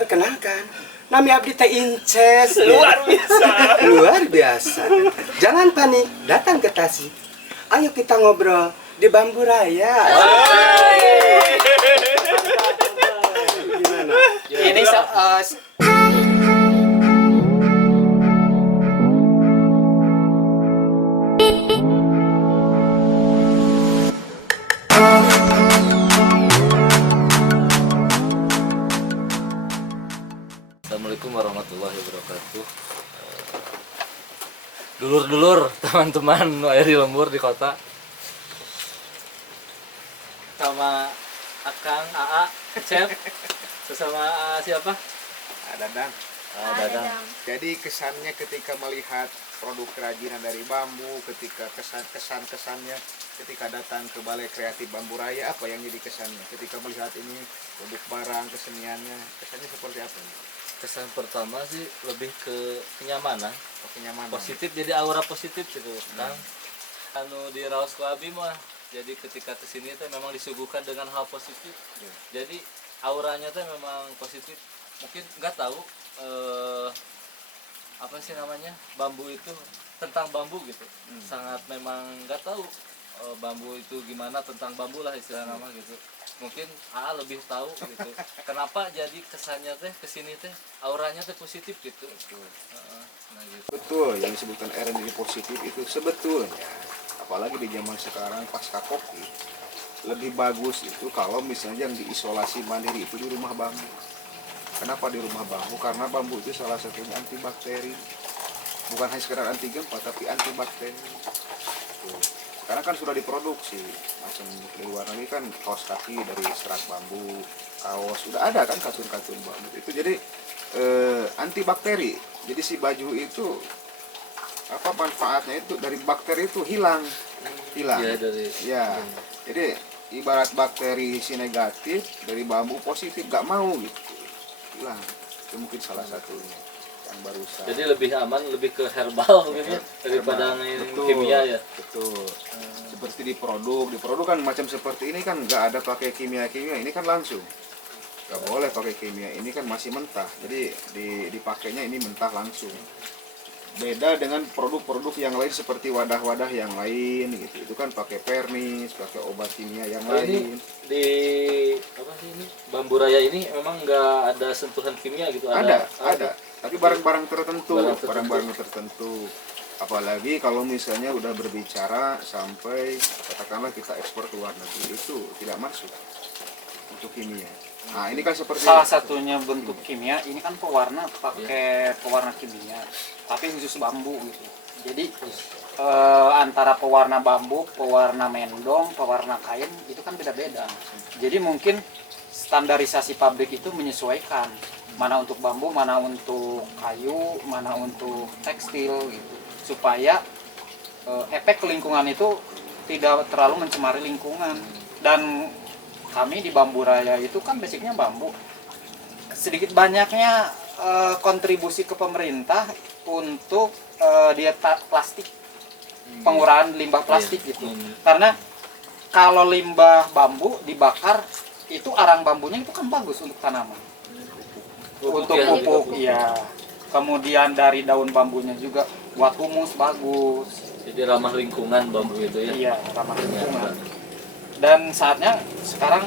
Perkenalkan, nami abdi teh Inces. Luar biasa. Luar biasa. Jangan panik, datang ke Tasik. Ayo kita ngobrol di Bambu Raya. Gimana? Ini Assalamualaikum warahmatullahi wabarakatuh. Dulur-dulur, teman-teman nu aya di lembur di kota. Sama Akang, AA, Chef, sesama siapa? Dadang. Dadang. Jadi kesannya ketika melihat produk kerajinan dari bambu, ketika kesannya ketika datang ke Balai Kreatif Bambu Raya, apa yang jadi kesannya? Ketika melihat ini produk barang keseniannya, kesannya seperti apa? Kesan pertama sih lebih ke kenyamanan, Kenyamanan. positif, jadi aura positif gitu kan. Anu di Raos Klabi mah, jadi ketika kesini teh memang disuguhkan dengan hal positif. Jadi auranya teh memang positif. Mungkin nggak tahu apa sih namanya bambu itu, tentang bambu gitu. Sangat memang nggak tahu bambu itu gimana, tentang bambu lah istilah nama gitu. Mungkin AA lebih tahu gitu. Kenapa jadi kesannya teh kesini teh auranya teh positif gitu. Nah gitu. Betul, yang disebutkan R&D positif itu sebetulnya, apalagi di zaman sekarang pasca kopi, lebih bagus itu kalau misalnya yang diisolasi mandiri itu di rumah bambu. Kenapa di rumah bambu? Karena bambu itu salah satunya antibakteri. Bukan hanya sekedar anti gempa, tapi antibakteri. Tuh. Sekarang kan sudah diproduksi, macam di luar negeri kan kaos kaki dari serat bambu, kaos sudah ada kan kasur-kasur bambu itu, jadi antibakteri. Jadi si baju itu apa manfaatnya itu dari bakteri itu hilang. Ya, dari Jadi ibarat bakteri si negatif dari bambu positif gak mau gitu, hilang. Itu mungkin salah satunya yang barusan. Jadi lebih aman, lebih ke herbal gitu daripada kimia ya. Betul. Seperti di produk kan macam seperti ini kan nggak ada pakai kimia, ini kan langsung. Nggak boleh pakai kimia, ini kan masih mentah. Jadi dipakainya ini mentah langsung. Beda dengan produk-produk yang lain seperti wadah-wadah yang lain gitu. Itu kan pakai pernis, pakai obat kimia yang lain. Di apa sih ini? Bambu Raya ini memang nggak ada sentuhan kimia gitu. Ada. Tapi barang-barang tertentu. Apalagi kalau misalnya udah berbicara sampai katakanlah kita ekspor ke luar negeri, itu tidak masuk untuk kimia. Nah ini kan seperti salah satunya bentuk kimia ini kan pewarna, pakai pewarna kimia, tapi khusus bambu gitu. Jadi antara pewarna bambu, pewarna mendong, pewarna kain itu kan beda-beda. Jadi mungkin standarisasi pabrik itu menyesuaikan mana untuk bambu, mana untuk kayu, mana untuk tekstil gitu, supaya efek lingkungan itu tidak terlalu mencemari lingkungan. Dan kami di Bambu Raya itu kan basicnya bambu. Sedikit banyaknya kontribusi ke pemerintah untuk diet plastik, pengurangan limbah plastik gitu. Karena kalau limbah bambu dibakar, itu arang bambunya itu kan bagus untuk tanaman, untuk pupuk ya. Kemudian dari daun bambunya juga buat humus bagus. Jadi ramah lingkungan bambu itu ya. Iya, ramah lingkungan. Dan saatnya sekarang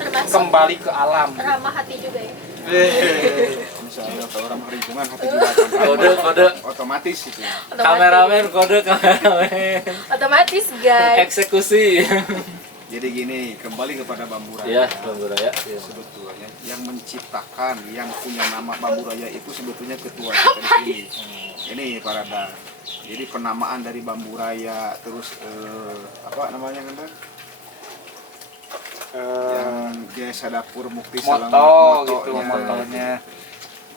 termasuk kembali ke alam. ramah hati juga ya. misalnya kalau ramah lingkungan hati juga akan Kode otomatis itu. kameramen, kode kameramen. Otomatis guys. Eksekusi. Jadi gini, kembali kepada Bambu Ya, Raya. Bambu Raya. Ya. Sebetulnya yang menciptakan, yang punya nama Bambu Raya itu sebetulnya ketua kita di sini. Ini Parada. Jadi penamaan dari Bambu Raya, terus apa namanya kan? Yang Jasa Dapur Mukti Salam Gitu motonya.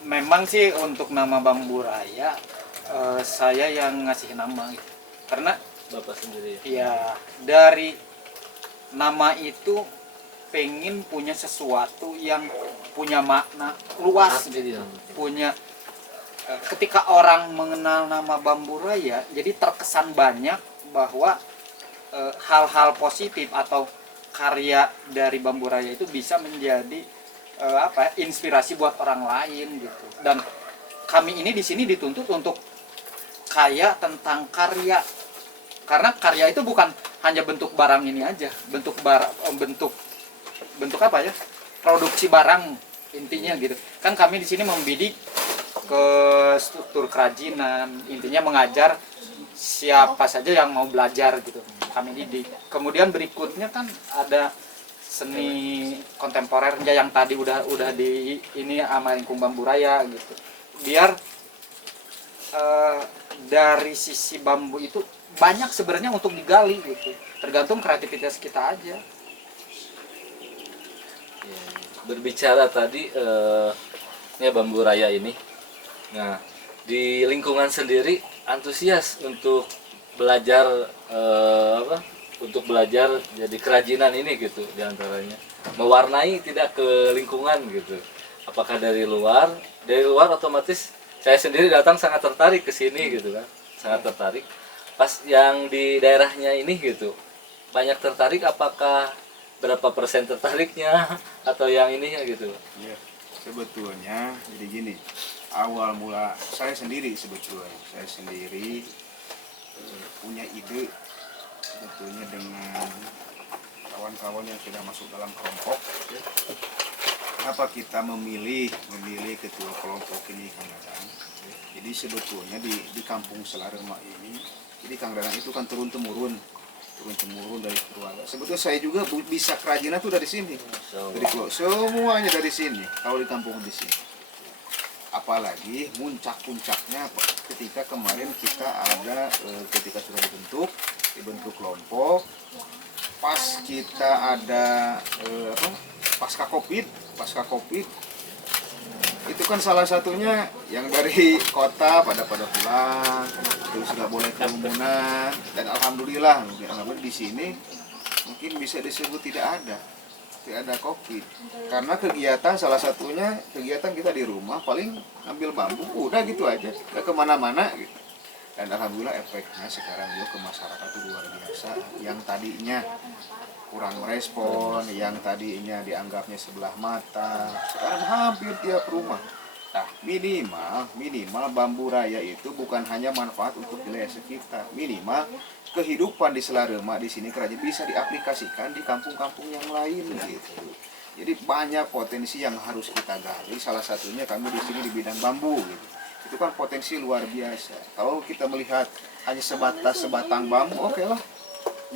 Memang sih untuk nama Bambu Raya saya yang ngasih nama gitu. Karena Bapak sendiri. ya dari nama itu pengen punya sesuatu yang punya makna luas gitu. Punya ketika orang mengenal nama Bambu Raya, jadi terkesan banyak bahwa hal-hal positif atau karya dari Bambu Raya itu bisa menjadi inspirasi buat orang lain gitu. Dan kami ini di sini dituntut untuk kaya tentang karya, karena karya itu bukan hanya bentuk barang ini aja, bentuk apa ya, produksi barang intinya gitu kan. Kami di sini membidik ke struktur kerajinan, intinya mengajar siapa saja yang mau belajar gitu, kami didik. Kemudian berikutnya kan ada seni kontemporernya yang tadi udah di ini sama Lingkung Bambu Raya gitu, biar dari sisi bambu itu banyak sebenarnya untuk digali gitu, tergantung kreativitas kita aja. Berbicara tadi ya Bambu Raya ini, nah di lingkungan sendiri antusias untuk belajar untuk belajar jadi kerajinan ini gitu, diantaranya mewarnai tidak ke lingkungan gitu. Apakah dari luar otomatis saya sendiri datang sangat tertarik ke sini gitu kan, sangat tertarik. Pas yang di daerahnya ini gitu banyak tertarik, apakah berapa persen tertariknya atau yang ininya gitu? Ya, sebetulnya jadi gini, awal mula saya sendiri punya ide sebetulnya dengan kawan-kawan yang sudah masuk dalam kelompok. Kenapa kita memilih ketua kelompok ini, Kang Dadang? Jadi sebetulnya di kampung Selarema ini, jadi Kang Dadang itu kan turun temurun dari keluarga. Sebetulnya saya juga bisa kerajinan tuh dari sini, dari keluarga, semuanya dari sini. Kalau di kampung di sini, apalagi puncaknya ketika kemarin kita ada ketika sudah dibentuk kelompok, pas kita ada pasca covid itu kan salah satunya yang dari kota pada pulang, terus nggak boleh kerumunan, dan alhamdulillah di sini mungkin bisa disebut tidak ada covid, karena kegiatan salah satunya kegiatan kita di rumah paling ambil bambu udah gitu aja, nggak kemana-mana gitu. Dan alhamdulillah efeknya sekarang juga ke masyarakat itu luar biasa. Yang tadinya kurang merespon, yang tadinya dianggapnya sebelah mata, sekarang hampir tiap rumah. Nah, minimal Bambu Raya itu bukan hanya manfaat untuk wilayah sekitar, minimal kehidupan di Selarema di sini kerajaan bisa diaplikasikan di kampung-kampung yang lain gitu. Jadi banyak potensi yang harus kita gali. Salah satunya kami di sini di bidang bambu gitu. Itu kan potensi luar biasa. Kalau kita melihat hanya sebatang bambu, oke lah.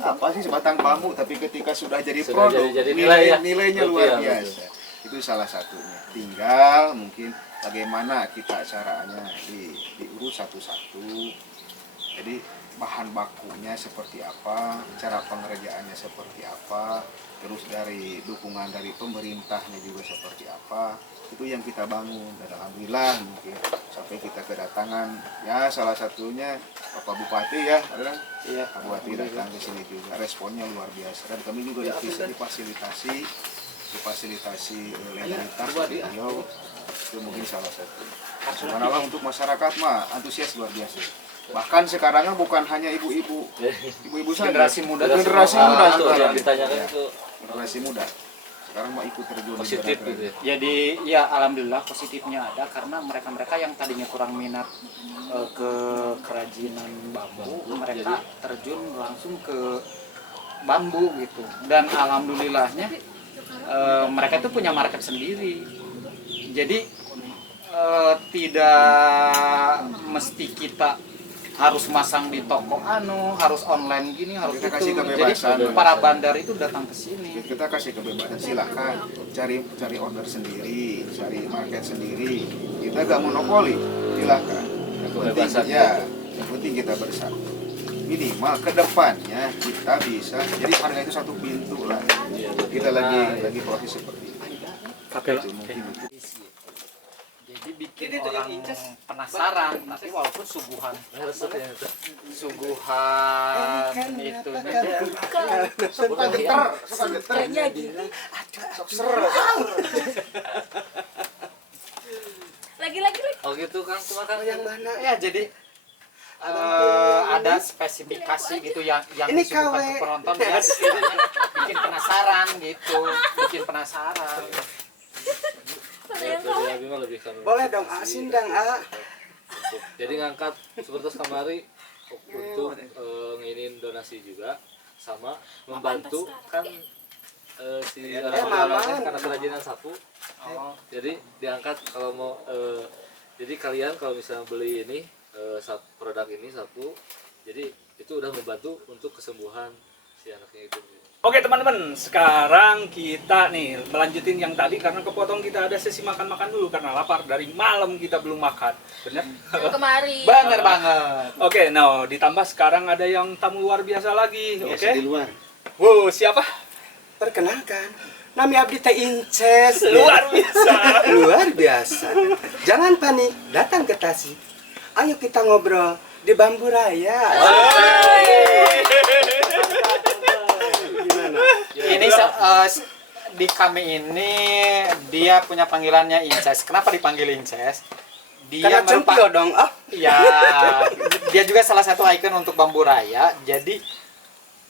Apa sih sebatang bambu, tapi ketika sudah jadi produk, jadi nilainya luar biasa. Itu salah satunya. Tinggal mungkin bagaimana kita caranya diurus satu-satu. Jadi bahan bakunya seperti apa, cara pengerjaannya seperti apa, terus dari dukungan dari pemerintahnya juga seperti apa. Itu yang kita bangun, dan alhamdulillah mungkin sampai kita kedatangan ya salah satunya Bapak Bupati ya, Iya, Pak Bupati datang ke sini juga, responnya luar biasa, dan kami juga difasilitasi oleh beliau, itu mungkin salah satu. Subhanallah, untuk masyarakat mah antusias luar biasa. Bahkan sekarang bukan hanya ibu-ibu saja, Generasi muda sekarang. Ditanyakan Ya, itu generasi muda sekarang mau ikut terjun positif di gitu ya. Jadi ya alhamdulillah positifnya ada, karena mereka yang tadinya kurang minat ke kerajinan bambu, mereka terjun langsung ke bambu gitu. Dan alhamdulillahnya mereka itu punya market sendiri. Jadi tidak mesti kita harus masang di toko harus online gini, harus Kita itu. kasih kebebasan. Jadi para bandar itu datang ke sini. kita kasih kebebasan, silahkan cari order sendiri, cari market sendiri, kita gak monopoli, silahkan. Yang penting kita bersatu, minimal kedepannya kita bisa jadi harga itu satu pintu lah. Kita lagi proses seperti itu. Itu mungkin itu. Jadi bikin orang penasaran, tapi walaupun suguhan itunya Suka geter. Kayaknya gini. Lagi. Oh gitu Kang, cuma Kang Yang mana? ya, jadi ada spesifikasi gitu yang Ini disuguhkan KW. ke penonton, biar bikin penasaran gitu, bikin penasaran. Abi mah lebih kan Boleh dong, sindang, jadi ngangkat seperti kamari untuk nginin donasi juga sama membantu kan si orang-orangnya karena kerajinan sapu. Jadi diangkat kalau mau jadi kalian kalau misalnya beli ini produk ini sapu, jadi itu udah membantu untuk kesembuhan si anaknya itu. Oke teman-teman, sekarang kita nih melanjutin yang tadi karena kepotong kita ada sesi makan-makan dulu karena lapar dari malam kita belum makan, bener? Kemari. Bener banget. Oke, nah ditambah sekarang ada yang tamu luar biasa lagi, oke? Di luar. Wow, siapa? Perkenalkan, nami abdi teh Inces. Luar biasa. Luar biasa. Jangan panik, datang ke Tasik. Ayo kita ngobrol di Bambu Raya. Gimana? Ini di kami ini dia punya panggilannya Inces. Kenapa dipanggil Inces? Karena centil dong. Ya, dia juga salah satu ikon untuk Bambu Raya. Jadi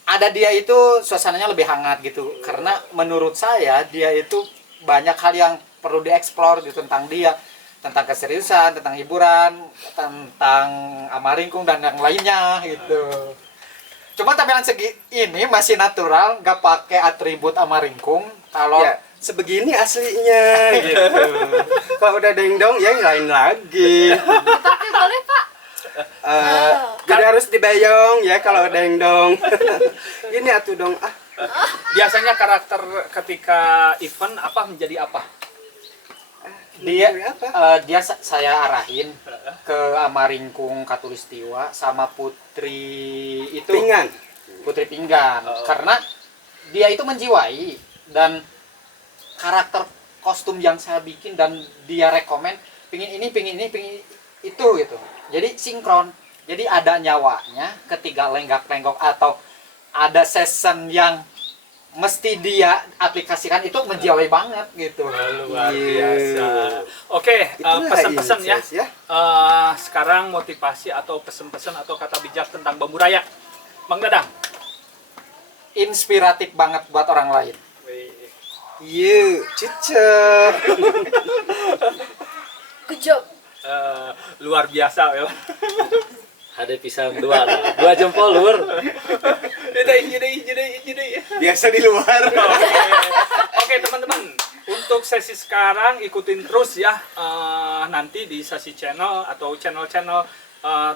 ada dia itu suasananya lebih hangat gitu. Karena menurut saya dia itu banyak hal yang perlu dieksplor gitu tentang dia, tentang keseriusan, tentang hiburan, tentang Amaringkung dan yang lainnya gitu. Cuma tampilan segi ini masih natural, nggak pakai atribut Amaringkung. Kalau Ya, sebegini aslinya gitu. Kalau udah dengdong ya lain lagi. Pakai boleh, Pak? Jadi harus dibayong ya kalau dengdong. Ini atuh dong. Biasanya karakter ketika event apa menjadi apa? dia Ini apa? saya arahin ke Amaringkung Katulistiwa sama Putri itu Pinggan. Putri Pinggan karena dia itu menjiwai dan karakter kostum yang saya bikin dan dia rekomen pingin ini pingin itu gitu, jadi sinkron, jadi ada nyawanya ketika lenggak-lenggok atau ada season yang mesti dia aplikasikan itu menjiwai banget gitu. Luar biasa. Oke, Itulah pesan-pesan ya. Inces ya. Sekarang motivasi atau pesan-pesan atau kata bijak tentang Bambu Raya. Bang Dadang. Inspiratif banget buat orang lain. Yuk, cicek. Good job. Luar biasa ya. Ada pisang dua jempol lur. Biasa di luar. Oke teman-teman, untuk sesi sekarang ikutin terus ya. Nanti di sesi channel atau channel-channel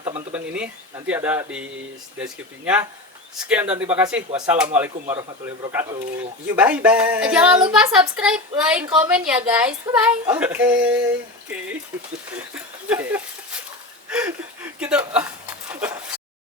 teman-teman ini nanti ada di deskripsinya. Sekian dan terima kasih. Wassalamualaikum warahmatullahi wabarakatuh. Yuk, bye-bye. Jangan lupa subscribe, like, komen ya guys. Bye-bye. Oke. Oke.